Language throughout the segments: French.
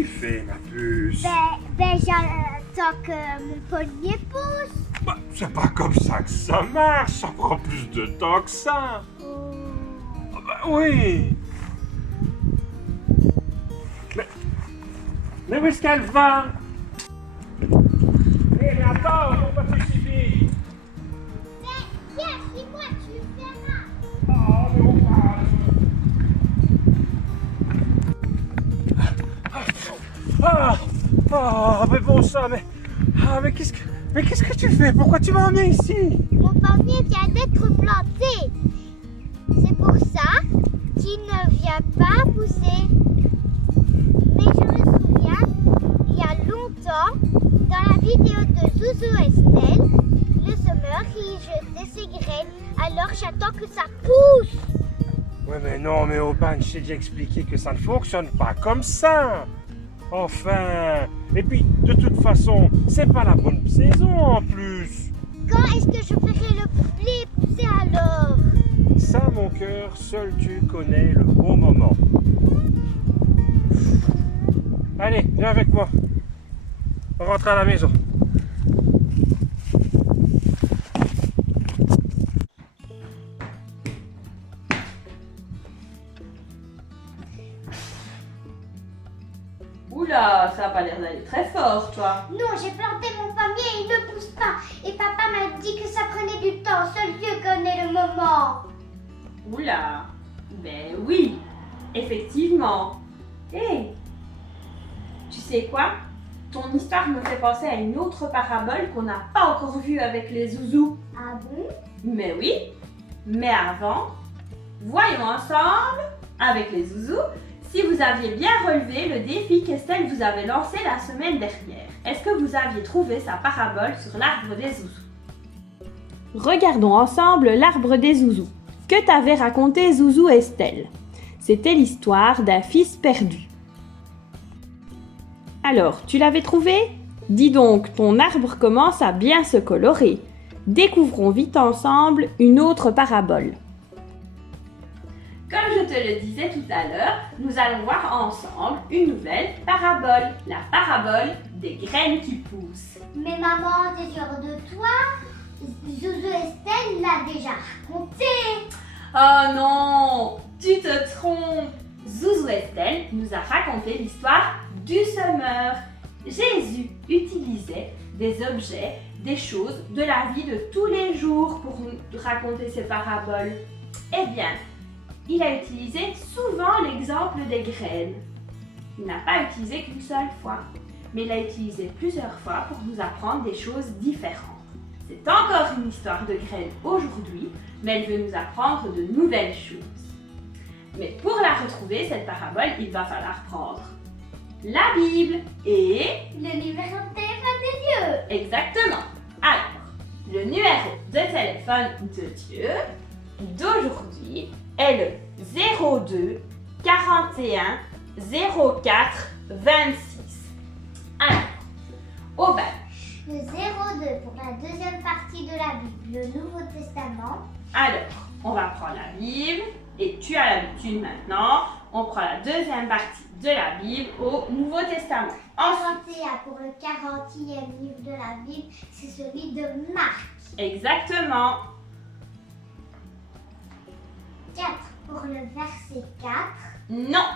tu fais, ma puce? J'attends que mon pommier pousse. Bah, c'est pas comme ça que ça marche, ça prend plus de temps que ça. Oh. Ah bah oui. Mais où est-ce qu'elle va? Hé, mais attends, pourquoi tu es si vite? Viens, suis-moi, tu verras. Oh, mais on va. Mais bon sang, mais qu'est-ce que tu fais? Pourquoi tu m'as emmené ici? Mon pommier vient d'être planté. C'est pour ça qu'il ne vient pas pousser. Mais je me souviens, il y a longtemps, dans la vidéo de Zouzou Estelle, le semeur il jetait ses graines. Alors j'attends que ça pousse. Ouais, mais non, mais Aubin, je t'ai déjà expliqué que ça ne fonctionne pas comme ça. Enfin. Et puis, de toute façon, c'est pas la bonne saison en plus. Quand est-ce que je ferai le blé pousser alors? Ça, mon cœur, seul tu connais le bon moment. Allez, viens avec moi. On rentre à la maison. Oula, ça a pas l'air d'aller très fort, toi. Non, j'ai planté mon pommier et il ne pousse pas. Et papa m'a dit que ça prenait du temps. Seul Dieu connaît le moment. Oula, ben oui, effectivement. Hé, tu sais quoi? Ton histoire me fait penser à une autre parabole qu'on n'a pas encore vue avec les zouzous. Ah bon? Mais oui, mais avant, voyons ensemble, avec les zouzous, si vous aviez bien relevé le défi qu'Estelle vous avait lancé la semaine dernière. Est-ce que vous aviez trouvé sa parabole sur l'arbre des zouzous? Regardons ensemble l'arbre des zouzous. Que t'avait raconté Zouzou Estelle? C'était l'histoire d'un fils perdu. Alors, tu l'avais trouvé? Dis donc, ton arbre commence à bien se colorer. Découvrons vite ensemble une autre parabole. Comme je te le disais tout à l'heure, nous allons voir ensemble une nouvelle parabole, la parabole des graines qui poussent. Mais maman, t'es sûre de toi? Zouzou Estelle l'a déjà raconté. Oh non, tu te trompes. Zouzou Estelle nous a raconté l'histoire du semeur. Jésus utilisait des objets, des choses de la vie de tous les jours pour nous raconter ces paraboles. Eh bien, il a utilisé souvent l'exemple des graines. Il n'a pas utilisé qu'une seule fois, mais il l'a utilisé plusieurs fois pour nous apprendre des choses différentes. C'est encore une histoire de graines aujourd'hui, mais elle veut nous apprendre de nouvelles choses. Mais pour la retrouver, cette parabole, il va falloir prendre la Bible et... Le numéro de téléphone des dieux. Exactement. Alors, le numéro de téléphone de Dieu d'aujourd'hui est le 02 41 04 26. Alors, au bac. Le 02 pour la deuxième partie de la Bible, le Nouveau Testament. Alors, on va prendre la Bible et tu as l'habitude maintenant, on prend la deuxième partie de la Bible au Nouveau Testament. Ensuite, 41 pour le 40e livre de la Bible, c'est celui de Marc. exactement. 4 pour le verset 4. Non.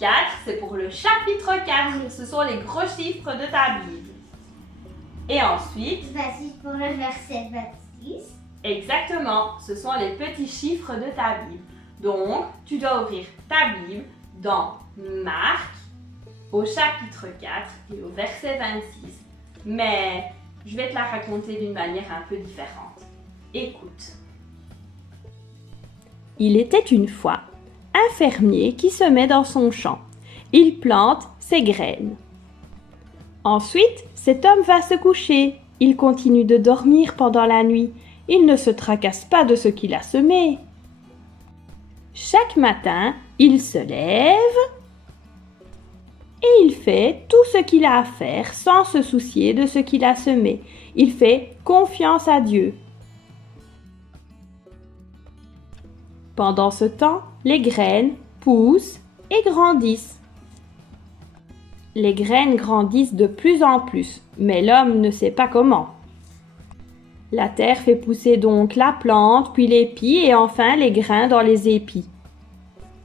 4, c'est pour le chapitre 4. Ce sont les gros chiffres de ta Bible. Et ensuite, 26 pour le verset 26. exactement, ce sont les petits chiffres de ta Bible. Donc, tu dois ouvrir ta Bible dans Marc, au chapitre 4 et au verset 26. Mais je vais te la raconter d'une manière un peu différente. Écoute. Il était une fois un fermier qui semait dans son champ. Il plante ses graines. Ensuite, cet homme va se coucher. Il continue de dormir pendant la nuit. Il ne se tracasse pas de ce qu'il a semé. Chaque matin, il se lève et il fait tout ce qu'il a à faire sans se soucier de ce qu'il a semé. Il fait confiance à Dieu. Pendant ce temps, les graines poussent et grandissent. Les graines grandissent de plus en plus, mais l'homme ne sait pas comment. La terre fait pousser donc la plante, puis l'épi et enfin les grains dans les épis.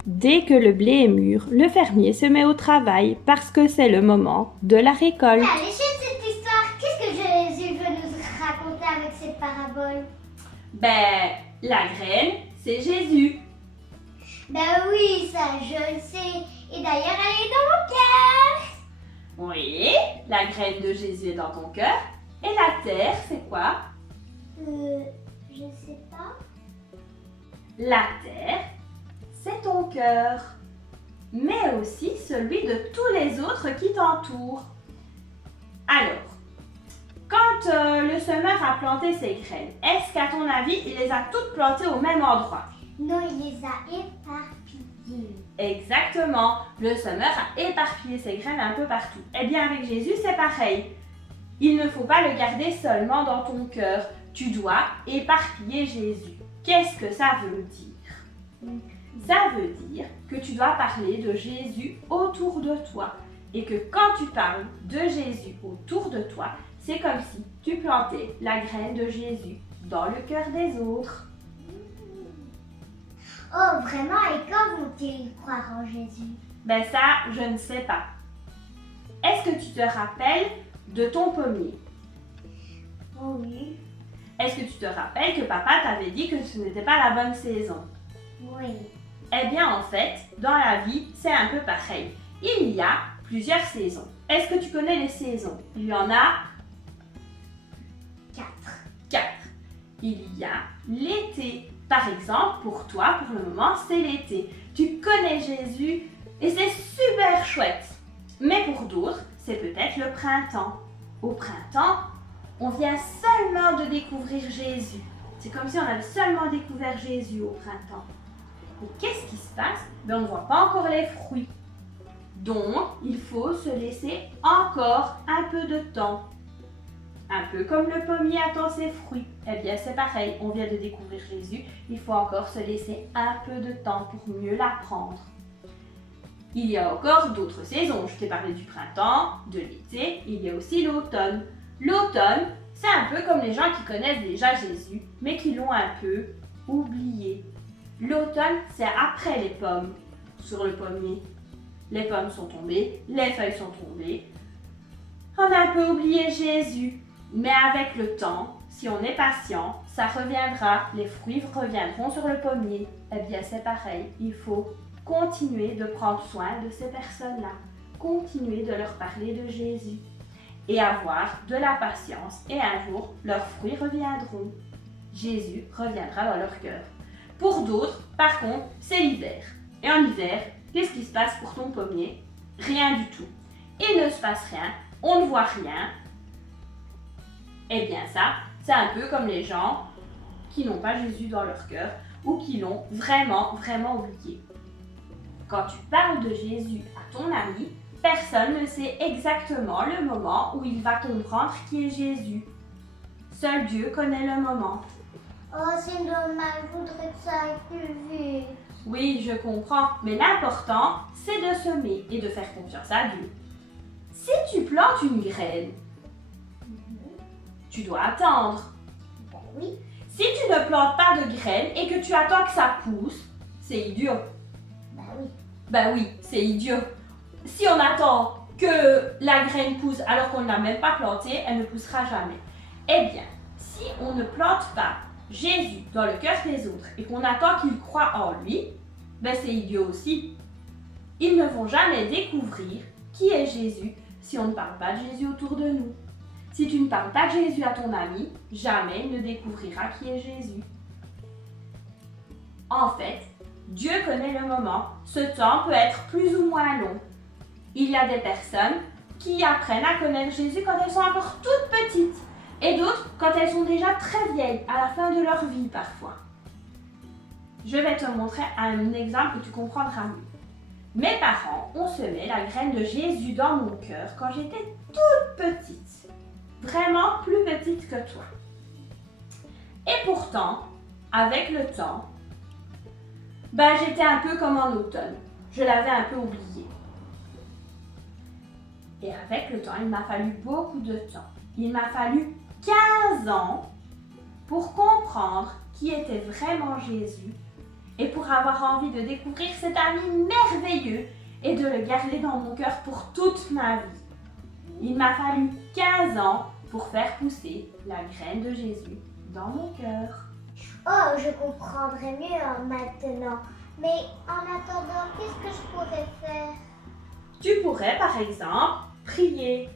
Dès que le blé est mûr, le fermier se met au travail parce que c'est le moment de la récolte. À l'échelle de cette histoire, qu'est-ce que Jésus veut nous raconter avec cette parabole? La graine, c'est Jésus. Ben oui, ça je le sais. Et d'ailleurs, elle est dans mon cœur. Oui, la graine de Jésus est dans ton cœur. Et la terre, c'est quoi? Je sais pas. La terre, c'est ton cœur, mais aussi celui de tous les autres qui t'entourent. Alors, quand le semeur a planté ses graines, est-ce qu'à ton avis, il les a toutes plantées au même endroit? Non, il les a éparpillées. Exactement, le semeur a éparpillé ses graines un peu partout. Eh bien, avec Jésus, c'est pareil. Il ne faut pas le garder seulement dans ton cœur. Tu dois éparpiller Jésus. Qu'est-ce que ça veut dire? Ça veut dire que tu dois parler de Jésus autour de toi. Et que quand tu parles de Jésus autour de toi, c'est comme si tu plantais la graine de Jésus dans le cœur des autres. Oh, vraiment? Et quand vont-ils croire en Jésus? Ça, je ne sais pas. Est-ce que tu te rappelles de ton pommier? Oh oui. Est-ce que tu te rappelles que papa t'avait dit que ce n'était pas la bonne saison? Oui. Eh bien, en fait, dans la vie, c'est un peu pareil. Il y a plusieurs saisons. Est-ce que tu connais les saisons? Il y en a 4. 4. Il y a l'été. Par exemple, pour toi, pour le moment, c'est l'été. Tu connais Jésus et c'est super chouette. Mais pour d'autres, c'est peut-être le printemps. Au printemps, on vient seulement de découvrir Jésus. C'est comme si on avait seulement découvert Jésus au printemps. Et qu'est-ce qui se passe? On ne voit pas encore les fruits. Donc, il faut se laisser encore un peu de temps. Un peu comme le pommier attend ses fruits. Eh bien, c'est pareil, on vient de découvrir Jésus. Il faut encore se laisser un peu de temps pour mieux l'apprendre. Il y a encore d'autres saisons. Je t'ai parlé du printemps, de l'été, il y a aussi l'automne. L'automne, c'est un peu comme les gens qui connaissent déjà Jésus, mais qui l'ont un peu oublié. L'automne, c'est après les pommes sur le pommier. Les pommes sont tombées, les feuilles sont tombées. On a un peu oublié Jésus, mais avec le temps, si on est patient, ça reviendra, les fruits reviendront sur le pommier. Eh bien, c'est pareil, il faut continuer de prendre soin de ces personnes-là, continuer de leur parler de Jésus et avoir de la patience et un jour, leurs fruits reviendront. Jésus reviendra dans leur cœur. Pour d'autres, par contre, c'est l'hiver. Et en hiver, qu'est-ce qui se passe pour ton pommier? Rien du tout. Il ne se passe rien, on ne voit rien. Eh bien ça, c'est un peu comme les gens qui n'ont pas Jésus dans leur cœur ou qui l'ont vraiment, vraiment oublié. Quand tu parles de Jésus à ton ami, personne ne sait exactement le moment où il va comprendre qui est Jésus. Seul Dieu connaît le moment. Oh, c'est dommage, je voudrais que ça aille plus vite. Oui, je comprends, mais l'important, c'est de semer et de faire confiance à Dieu. Si tu plantes une graine, tu dois attendre. Ben oui. Si tu ne plantes pas de graine et que tu attends que ça pousse, c'est idiot. Ben oui. Ben oui, c'est idiot. Si on attend que la graine pousse alors qu'on ne l'a même pas plantée, elle ne poussera jamais. Eh bien, si on ne plante pas Jésus dans le cœur des autres et qu'on attend qu'ils croient en lui, ben c'est idiot aussi. Ils ne vont jamais découvrir qui est Jésus si on ne parle pas de Jésus autour de nous. Si tu ne parles pas de Jésus à ton ami, jamais il ne découvrira qui est Jésus. En fait, Dieu connaît le moment. Ce temps peut être plus ou moins long. Il y a des personnes qui apprennent à connaître Jésus quand elles sont encore toutes petites et d'autres quand elles sont déjà très vieilles, à la fin de leur vie parfois. Je vais te montrer un exemple que tu comprendras mieux. Mes parents ont semé la graine de Jésus dans mon cœur quand j'étais toute petite. Vraiment plus petite que toi. Et pourtant, avec le temps, j'étais un peu comme en automne. Je l'avais un peu oublié. Et avec le temps, il m'a fallu beaucoup de temps. Il m'a fallu 15 ans pour comprendre qui était vraiment Jésus et pour avoir envie de découvrir cet ami merveilleux et de le garder dans mon cœur pour toute ma vie. Il m'a fallu 15 ans pour faire pousser la graine de Jésus dans mon cœur. Oh, je comprendrai mieux maintenant. Mais en attendant, qu'est-ce que je pourrais faire? Tu pourrais par exemple prier.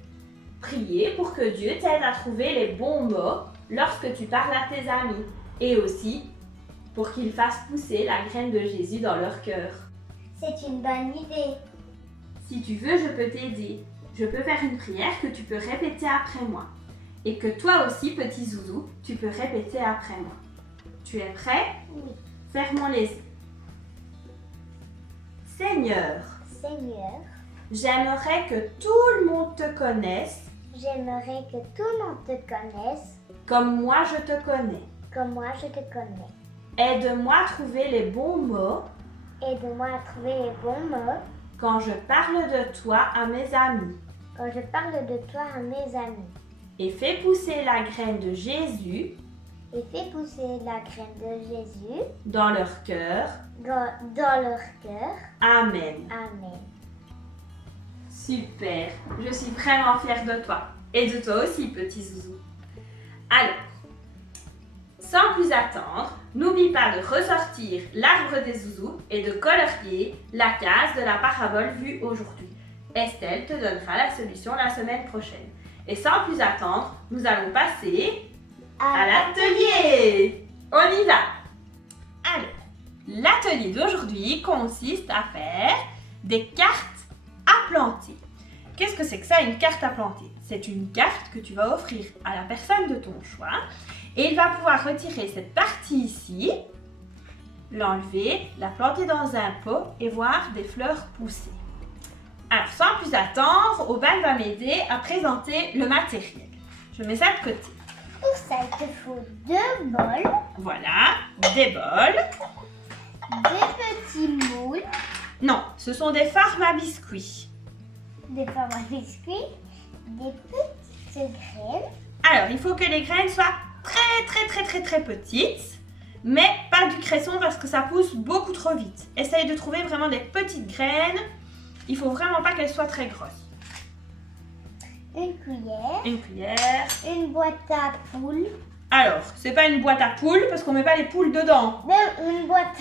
Prier pour que Dieu t'aide à trouver les bons mots lorsque tu parles à tes amis. Et aussi pour qu'ils fassent pousser la graine de Jésus dans leur cœur. C'est une bonne idée. Si tu veux, je peux t'aider. Je peux faire une prière que tu peux répéter après moi. Et que toi aussi, petit Zouzou, tu peux répéter après moi. Tu es prêt? Oui. Fermons les yeux. Seigneur, Seigneur, j'aimerais que tout le monde te connaisse j'aimerais que tout le monde te connaisse comme moi je te connais. comme moi je te connais. Aide-moi à trouver les bons mots Aide-moi à trouver les bons mots quand je parle de toi à mes amis. quand je parle de toi à mes amis. Et fais pousser la graine de Jésus Et fais pousser la graine de Jésus dans leur cœur. dans leur cœur. Amen. Amen. Super, je suis vraiment fière de toi. Et de toi aussi, petit Zouzou. Alors, sans plus attendre, n'oublie pas de ressortir l'arbre des zouzous et de colorier la case de la parabole vue aujourd'hui. Estelle te donnera la solution la semaine prochaine. Et sans plus attendre, nous allons passer à l'atelier. On y va. Alors, l'atelier d'aujourd'hui consiste à faire des cartes à planter. Qu'est-ce que c'est que ça, une carte à planter? C'est une carte que tu vas offrir à la personne de ton choix et il va pouvoir retirer cette partie ici, l'enlever, la planter dans un pot et voir des fleurs pousser. Alors, sans plus attendre, Aubin va m'aider à présenter le matériel. Je mets ça de côté. Pour ça, il te faut 2 bols, Voilà, des bols. 2 petits moules, Non, ce sont des formes à biscuits. des formes à biscuits, des petites graines. Alors, il faut que les graines soient très petites, mais pas du cresson parce que ça pousse beaucoup trop vite. Essaye de trouver vraiment des petites graines. Il faut vraiment pas qu'elles soient très grosses. Une cuillère, Une cuillère. une boîte à poules, Alors, c'est pas une boîte à poules parce qu'on met pas les poules dedans. une boîte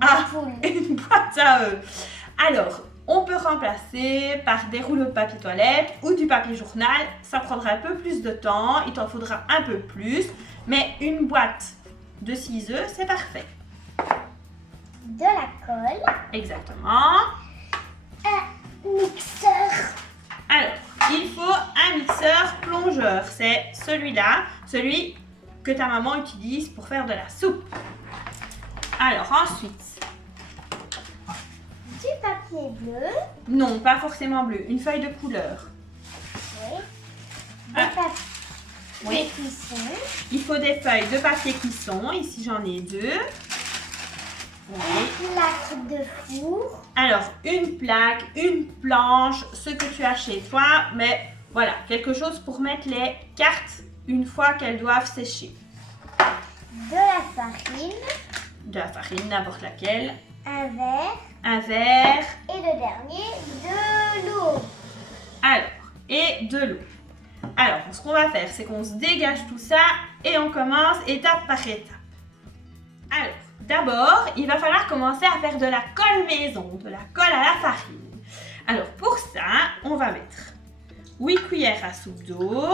à poules. Une boîte à œufs. Alors, on peut remplacer par des rouleaux de papier toilette ou du papier journal. Ça prendra un peu plus de temps, il t'en faudra un peu plus. Mais une boîte de 6 œufs, c'est parfait. De la colle, Exactement. un mixeur, Alors, il faut un mixeur plongeur. C'est celui-là, celui que ta maman utilise pour faire de la soupe. Alors, ensuite, du papier bleu, non, pas forcément bleu, une feuille de couleur. oui, Ah. des papiers Oui. cuisson, Il faut des feuilles de papier cuisson. Ici, j'en ai 2. Oui. une plaque de four, Alors, une plaque, une planche, ce que tu as chez toi, mais voilà, quelque chose pour mettre les cartes une fois qu'elles doivent sécher. de la farine, De la farine, n'importe laquelle. un verre Un verre. et le dernier, de l'eau. Alors, et de l'eau. Alors, ce qu'on va faire, c'est qu'on se dégage tout ça et on commence étape par étape. Alors, d'abord, il va falloir commencer à faire de la colle maison, de la colle à la farine. Alors, pour ça, on va mettre 8 cuillères à soupe d'eau,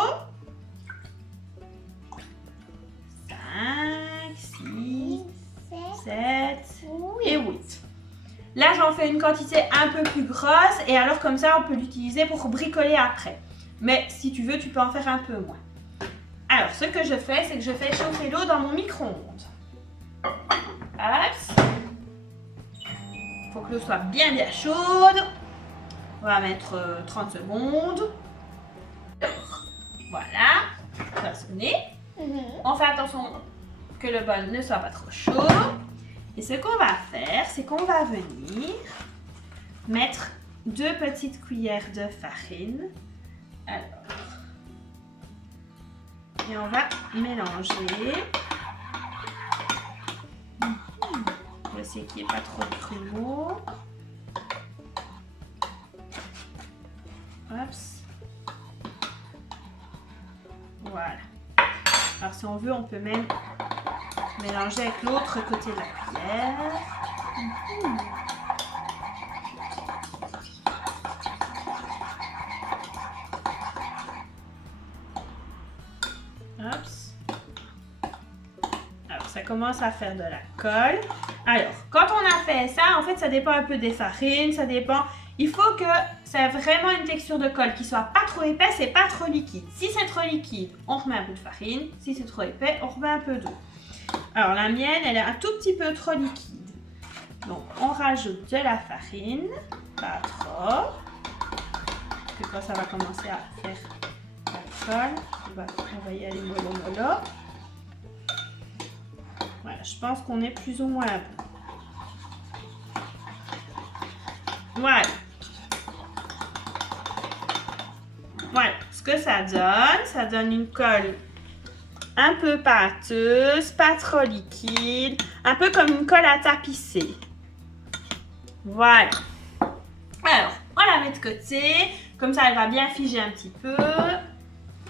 5, 6, 7 et 8. Là, j'en fais une quantité un peu plus grosse et alors comme ça, on peut l'utiliser pour bricoler après. Mais si tu veux, tu peux en faire un peu moins. Alors, ce que je fais, c'est que je fais chauffer l'eau dans mon micro-ondes. Hop. Faut que l'eau soit bien chaude. On va mettre 30 secondes. Voilà, ça va sonner. On fait attention que le bol ne soit pas trop chaud. Et ce qu'on va faire, c'est qu'on va venir mettre 2 petites cuillères de farine. Alors, et on va mélanger. Je vais essayer qu'il n'y ait pas trop de grumeaux. Hop. Voilà. Alors si on veut, on peut même mélanger avec l'autre côté de la cuillère. Hop. Alors ça commence à faire de la colle. Alors quand on a fait ça, en fait ça dépend un peu des farines, ça dépend. Il faut que ça ait vraiment une texture de colle qui soit pas trop épaisse et pas trop liquide. Si c'est trop liquide, on remet un peu de farine. Si c'est trop épais, on remet un peu d'eau. Alors la mienne, elle est un tout petit peu trop liquide. Donc on rajoute de la farine, pas trop. Et quand ça va commencer à faire la colle, on va y aller mollo mollo. Voilà, je pense qu'on est plus ou moins bon. Voilà. Voilà, ce que ça donne une colle un peu pâteuse, pas trop liquide, un peu comme une colle à tapisser. Voilà. Alors, on la met de côté, comme ça elle va bien figer un petit peu.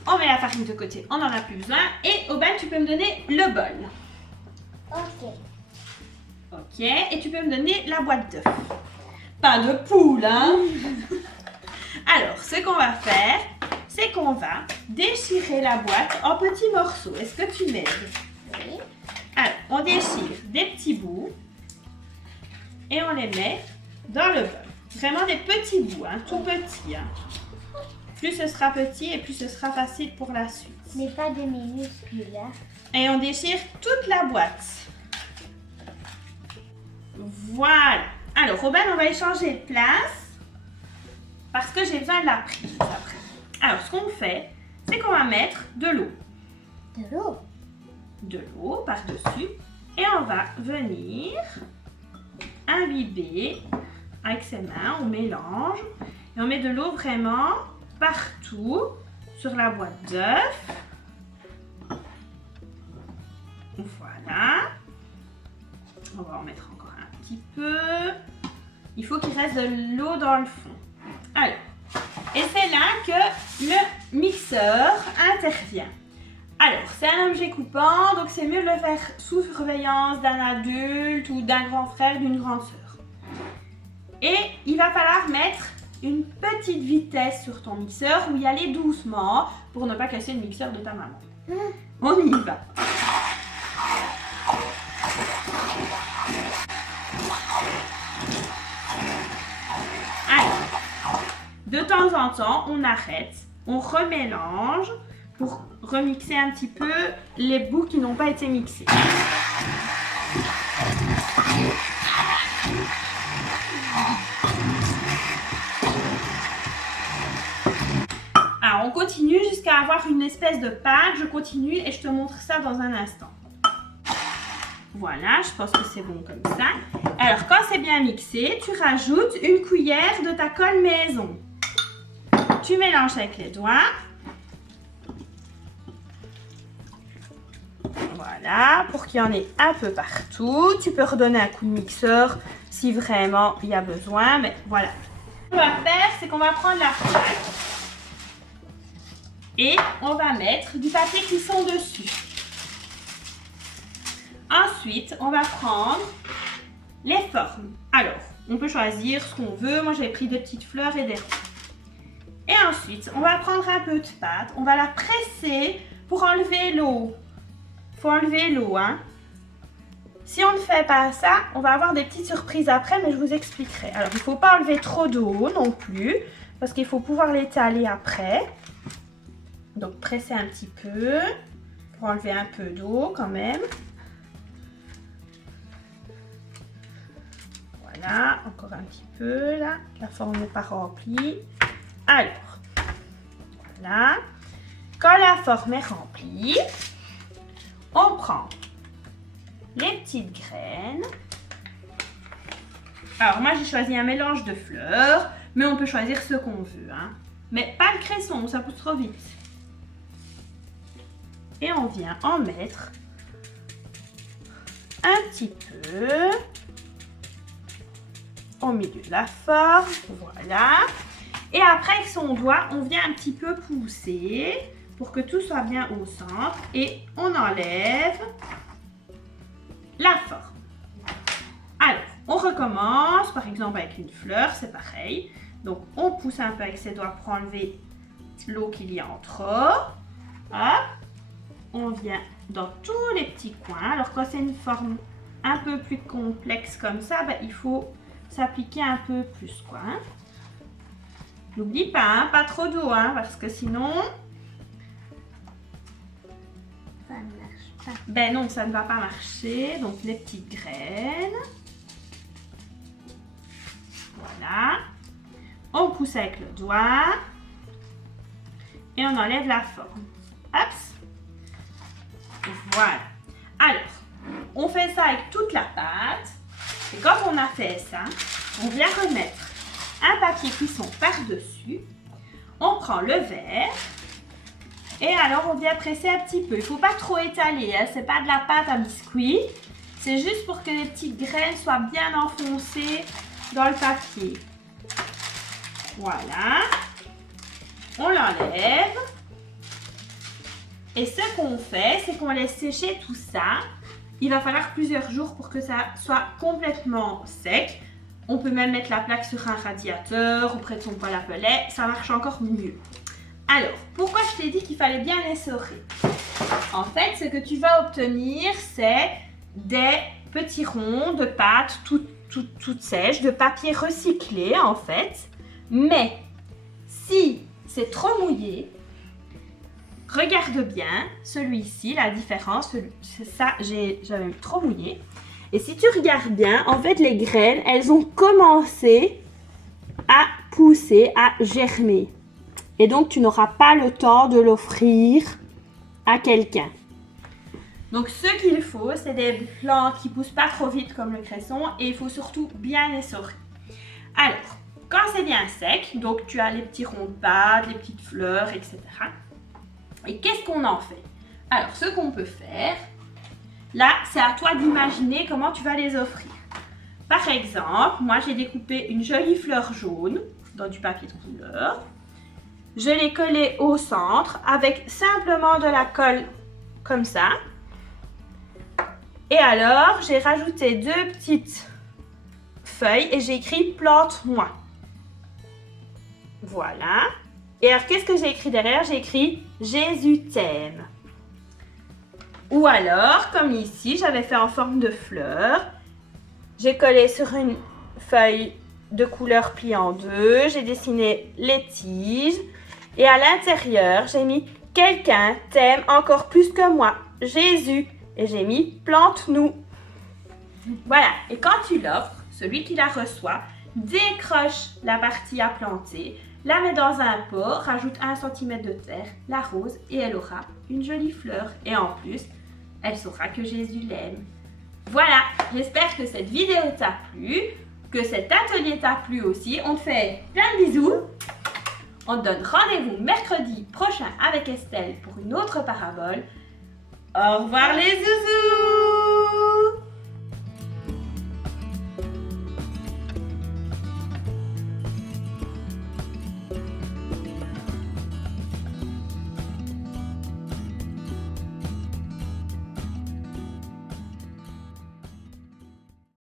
On met la farine de côté, on n'en a plus besoin. Et Aubin, tu peux me donner le bol. Ok. Ok, et tu peux me donner la boîte d'œufs. Pas de poule, hein? Alors, ce qu'on va faire, c'est qu'on va déchirer la boîte en petits morceaux. Est-ce que tu m'aides? Oui. Alors, on déchire des petits bouts et on les met dans le bol. Vraiment des petits bouts, hein, tout petits. Hein. Plus ce sera petit et plus ce sera facile pour la suite. Mais pas de minuscules. Hein. Et on déchire toute la boîte. Voilà. Alors, Robin, on va y changer de place parce que j'ai besoin de la prise après. Alors, ce qu'on fait, c'est qu'on va mettre de l'eau. De l'eau. De l'eau par-dessus. Et on va venir imbiber avec ses mains. On mélange. Et on met de l'eau vraiment partout sur la boîte d'œufs. Voilà. On va en mettre encore un petit peu. Il faut qu'il reste de l'eau dans le fond. Alors, et c'est là que le mixeur intervient. Alors, c'est un objet coupant, donc c'est mieux de le faire sous surveillance d'un adulte ou d'un grand frère, d'une grande sœur. Et il va falloir mettre une petite vitesse sur ton mixeur ou y aller doucement pour ne pas casser le mixeur de ta maman. On y va. Alors, de temps en temps, on arrête, on remélange pour remixer un petit peu les bouts qui n'ont pas été mixés. Alors, on continue jusqu'à avoir une espèce de pâte. Je continue et je te montre ça dans un instant. Voilà, je pense que c'est bon comme ça. Alors, quand c'est bien mixé, tu rajoutes une cuillère de ta colle maison. Tu mélanges avec les doigts. Voilà, pour qu'il y en ait un peu partout. Tu peux redonner un coup de mixeur si vraiment il y a besoin, mais voilà. Ce qu'on va faire, c'est qu'on va prendre la pâte et on va mettre du papier cuisson dessus. Ensuite, on va prendre les formes. Alors, on peut choisir ce qu'on veut. Moi, j'ai pris des petites fleurs et des roses. Et ensuite, on va prendre un peu de pâte. On va la presser pour enlever l'eau. Il faut enlever l'eau, hein. Si on ne fait pas ça, on va avoir des petites surprises après, mais je vous expliquerai. Alors, il ne faut pas enlever trop d'eau non plus, parce qu'il faut pouvoir l'étaler après. Donc, presser un petit peu pour enlever un peu d'eau quand même. Voilà, encore un petit peu là. La forme n'est pas remplie. Alors, voilà. Quand la forme est remplie, on prend les petites graines. Alors moi j'ai choisi un mélange de fleurs. mais on peut choisir ce qu'on veut. Hein. Mais pas le cresson, ça pousse trop vite. Et on vient en mettre un petit peu au milieu de la forme, voilà. Et après, avec son doigt, on vient un petit peu pousser pour que tout soit bien au centre et on enlève la forme. Alors, on recommence, par exemple avec une fleur, c'est pareil. Donc, on pousse un peu avec ses doigts pour enlever l'eau qu'il y a en trop. Hop. On vient dans tous les petits coins. Alors, quand c'est une forme un peu plus complexe comme ça, ben, il faut s'appliquer un peu plus, quoi. Hein. N'oublie pas, hein, pas trop d'eau, hein, parce que sinon... Ça ne marche pas. Ben non, ça ne va pas marcher. Donc, les petites graines. Voilà. On pousse avec le doigt. Et on enlève la forme. Hop. Voilà. Alors, on fait ça avec toute la pâte. Et quand on a fait ça, on vient remettre un papier cuisson par-dessus. On prend le verre. Et alors, on vient presser un petit peu. Il ne faut pas trop étaler. Hein. Ce n'est pas de la pâte à biscuit. C'est juste pour que les petites graines soient bien enfoncées dans le papier. Voilà. On l'enlève. Et ce qu'on fait, c'est qu'on laisse sécher tout ça. Il va falloir plusieurs jours pour que ça soit complètement sec. On peut même mettre la plaque sur un radiateur ou près de son poêle à pellet. Ça marche encore mieux. Alors, pourquoi je t'ai dit qu'il fallait bien essorer? En fait, ce que tu vas obtenir, c'est des petits ronds de pâte toutes sèches, de papier recyclé en fait. Mais si c'est trop mouillé, regarde bien celui-ci, la différence, c'est ça, j'avais trop mouillé. Et si tu regardes bien, en fait les graines, elles ont commencé à pousser, à germer. Et donc tu n'auras pas le temps de l'offrir à quelqu'un. Donc ce qu'il faut, c'est des plantes qui ne poussent pas trop vite comme le cresson et il faut surtout bien essorer. Alors, quand c'est bien sec, donc tu as les petits ronds de pâte, les petites fleurs, etc. Et qu'est-ce qu'on en fait? Alors, ce qu'on peut faire, là, c'est à toi d'imaginer comment tu vas les offrir. Par exemple, moi, j'ai découpé une jolie fleur jaune dans du papier de couleur. Je l'ai collée au centre avec simplement de la colle comme ça. Et alors, j'ai rajouté 2 petites feuilles et j'ai écrit « Plante-moi ». Voilà. Et alors, qu'est-ce que j'ai écrit derrière? J'ai écrit « Jésus t'aime ». Ou alors, comme ici, j'avais fait en forme de fleur. J'ai collé sur une feuille de couleur pliée en 2. J'ai dessiné les tiges. Et à l'intérieur, j'ai mis « Quelqu'un t'aime encore plus que moi, Jésus ». Et j'ai mis « Plante-nous ». Voilà. Et quand tu l'offres, celui qui la reçoit décroche la partie à planter, la met dans un pot, rajoute 1 cm de terre, l'arrose et elle aura une jolie fleur. Et en plus, elle saura que Jésus l'aime. Voilà, j'espère que cette vidéo t'a plu, que cet atelier t'a plu aussi. On te fait plein de bisous. On te donne rendez-vous mercredi prochain avec Estelle pour une autre parabole. Au revoir les zouzous!